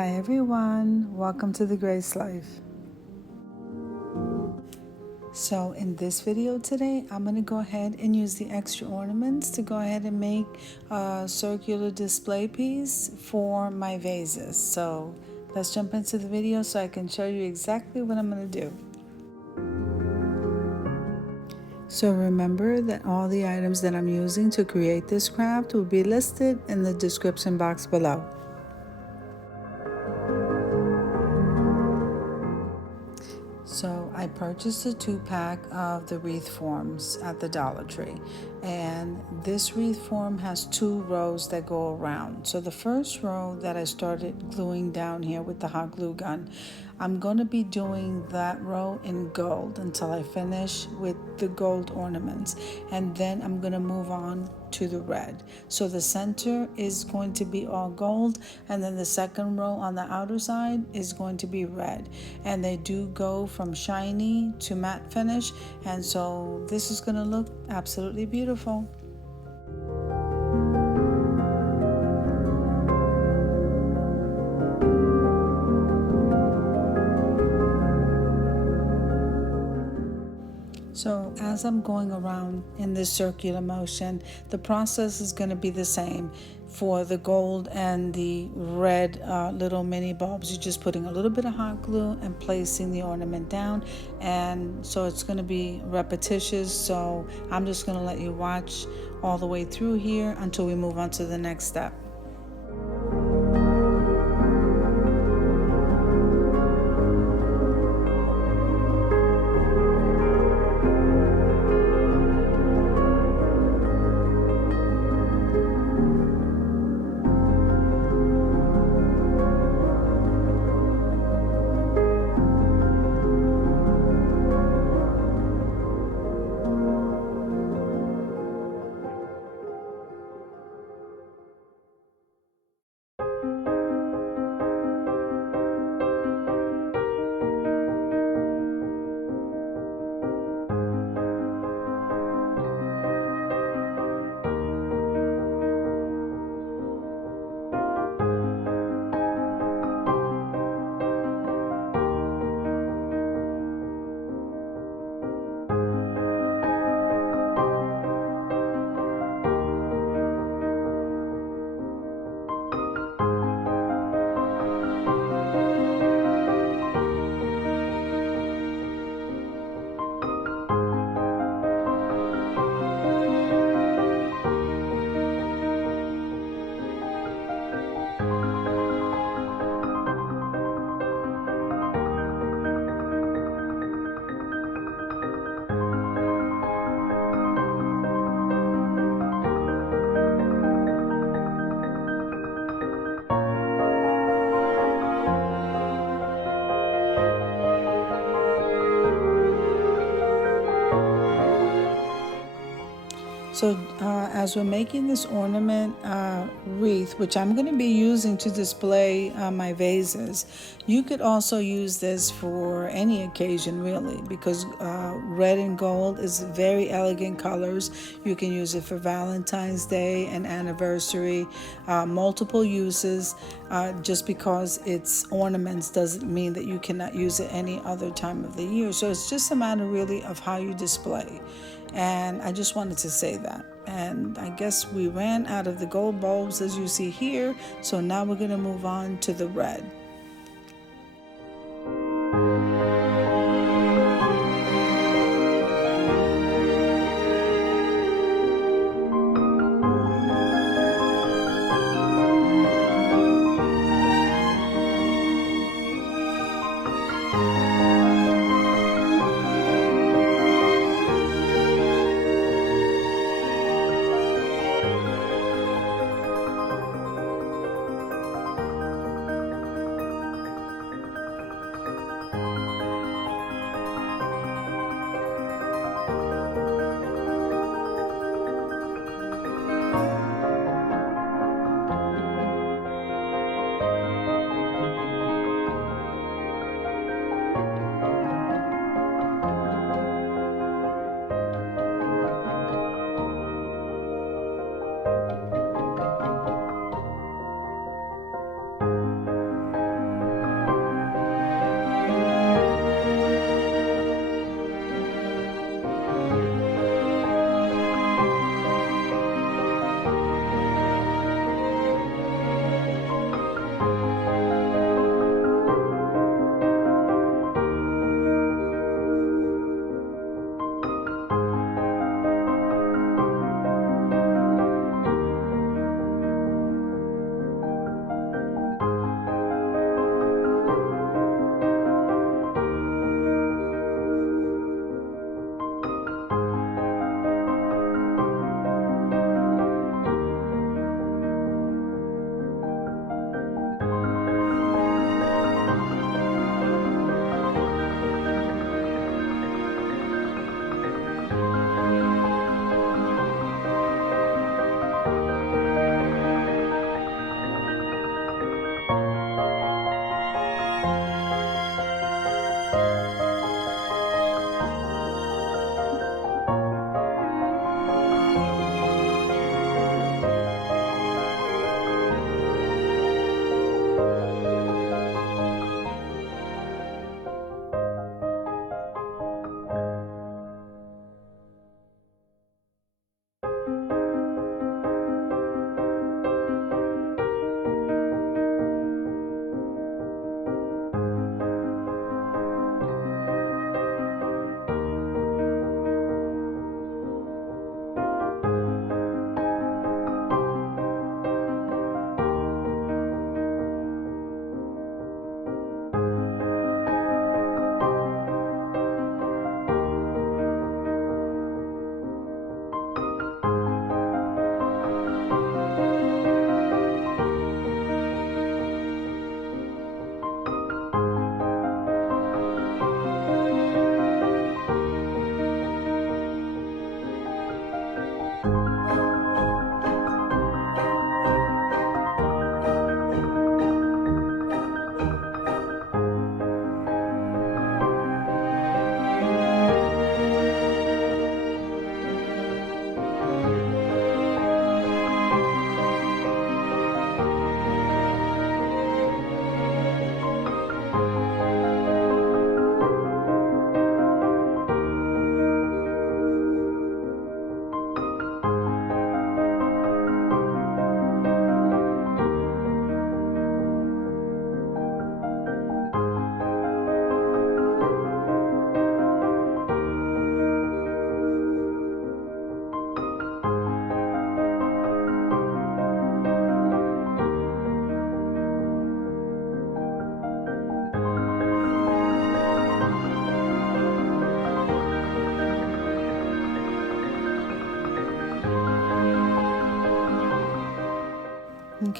Hi everyone, welcome to the Grace Life. So in this video today, I'm going to go ahead and use the extra ornaments to go ahead and make a circular display piece for my vases. So let's jump into the video so I can show you exactly what I'm going to do. So remember that all the items that I'm using to create this craft will be listed in the description box below. So I purchased a 2-pack of the wreath forms at the Dollar Tree, and this wreath form has 2 rows that go around. So the first row that I started gluing down here with the hot glue gun, I'm going to be doing that row in gold until I finish with the gold ornaments, and then I'm going to move on to the red. So the center is going to be all gold, and then the second row on the outer side is going to be red, and they do go from shiny to matte finish, and so this is going to look absolutely beautiful. So as I'm going around in this circular motion, the process is going to be the same for the gold and the red little mini bulbs. You're just putting a little bit of hot glue and placing the ornament down, and so it's going to be repetitious. So I'm just going to let you watch all the way through here until we move on to the next step. So as we're making this ornament wreath, which I'm going to be using to display my vases, you could also use this for any occasion really, because red and gold is very elegant colors. You can use it for Valentine's Day and anniversary, multiple uses. Just because it's ornaments doesn't mean that you cannot use it any other time of the year. So it's just a matter really of how you display. And I just wanted to say that. And I guess we ran out of the gold bulbs as you see here, so now we're going to move on to the red.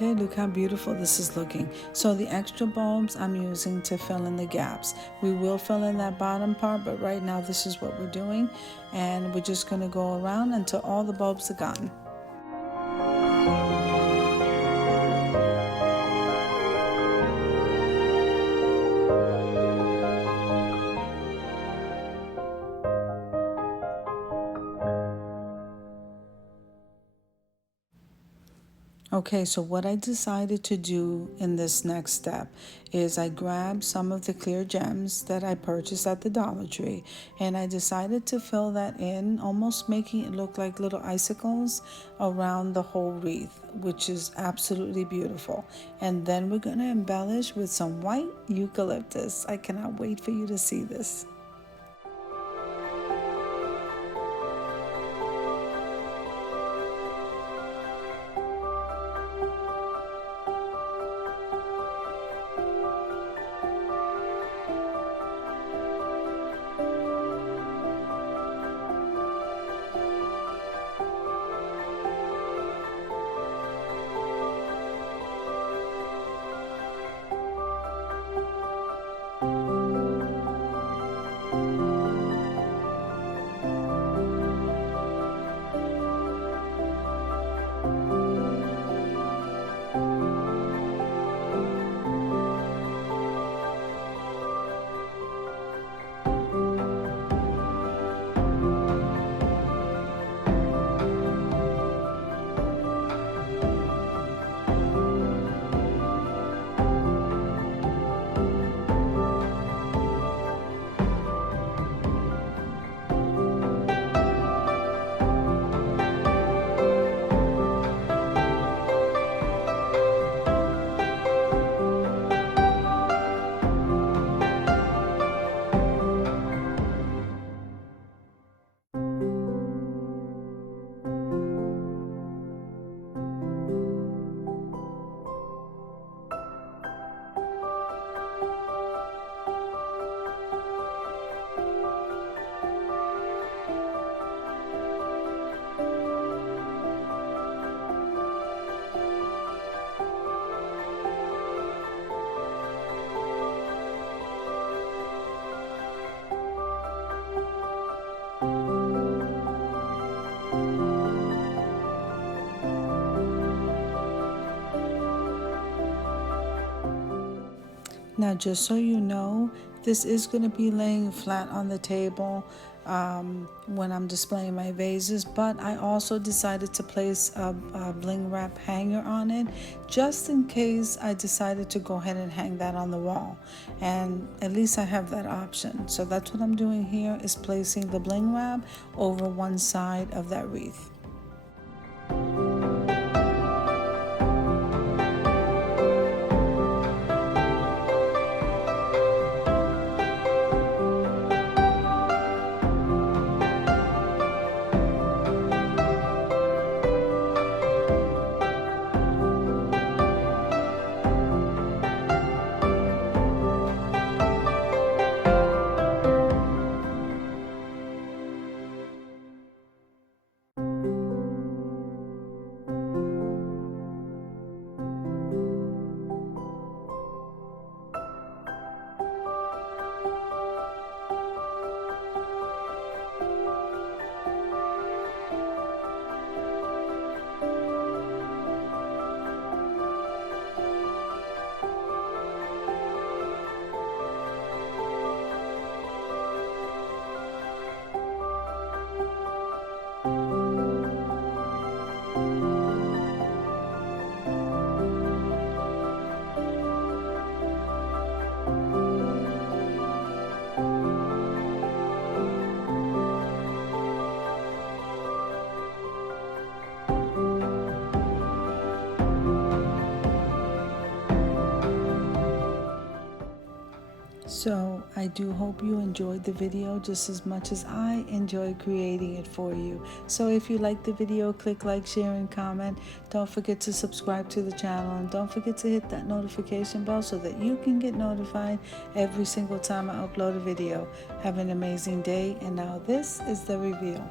Okay, look how beautiful this is looking. So the extra bulbs I'm using to fill in the gaps. We will fill in that bottom part, but right now this is what we're doing. And we're just going to go around until all the bulbs are gone. Okay, so what I decided to do in this next step is I grabbed some of the clear gems that I purchased at the Dollar Tree, and I decided to fill that in, almost making it look like little icicles around the whole wreath, which is absolutely beautiful. And then we're going to embellish with some white eucalyptus. I cannot wait for you to see this. Now, just so you know, this is going to be laying flat on the table when I'm displaying my vases, but I also decided to place a bling wrap hanger on it just in case I decided to go ahead and hang that on the wall, and at least I have that option. So that's what I'm doing here, is placing the bling wrap over one side of that wreath. So I do hope you enjoyed the video just as much as I enjoyed creating it for you. So if you liked the video, click like, share, and comment. Don't forget to subscribe to the channel, and don't forget to hit that notification bell so that you can get notified every single time I upload a video. Have an amazing day, and now this is the reveal.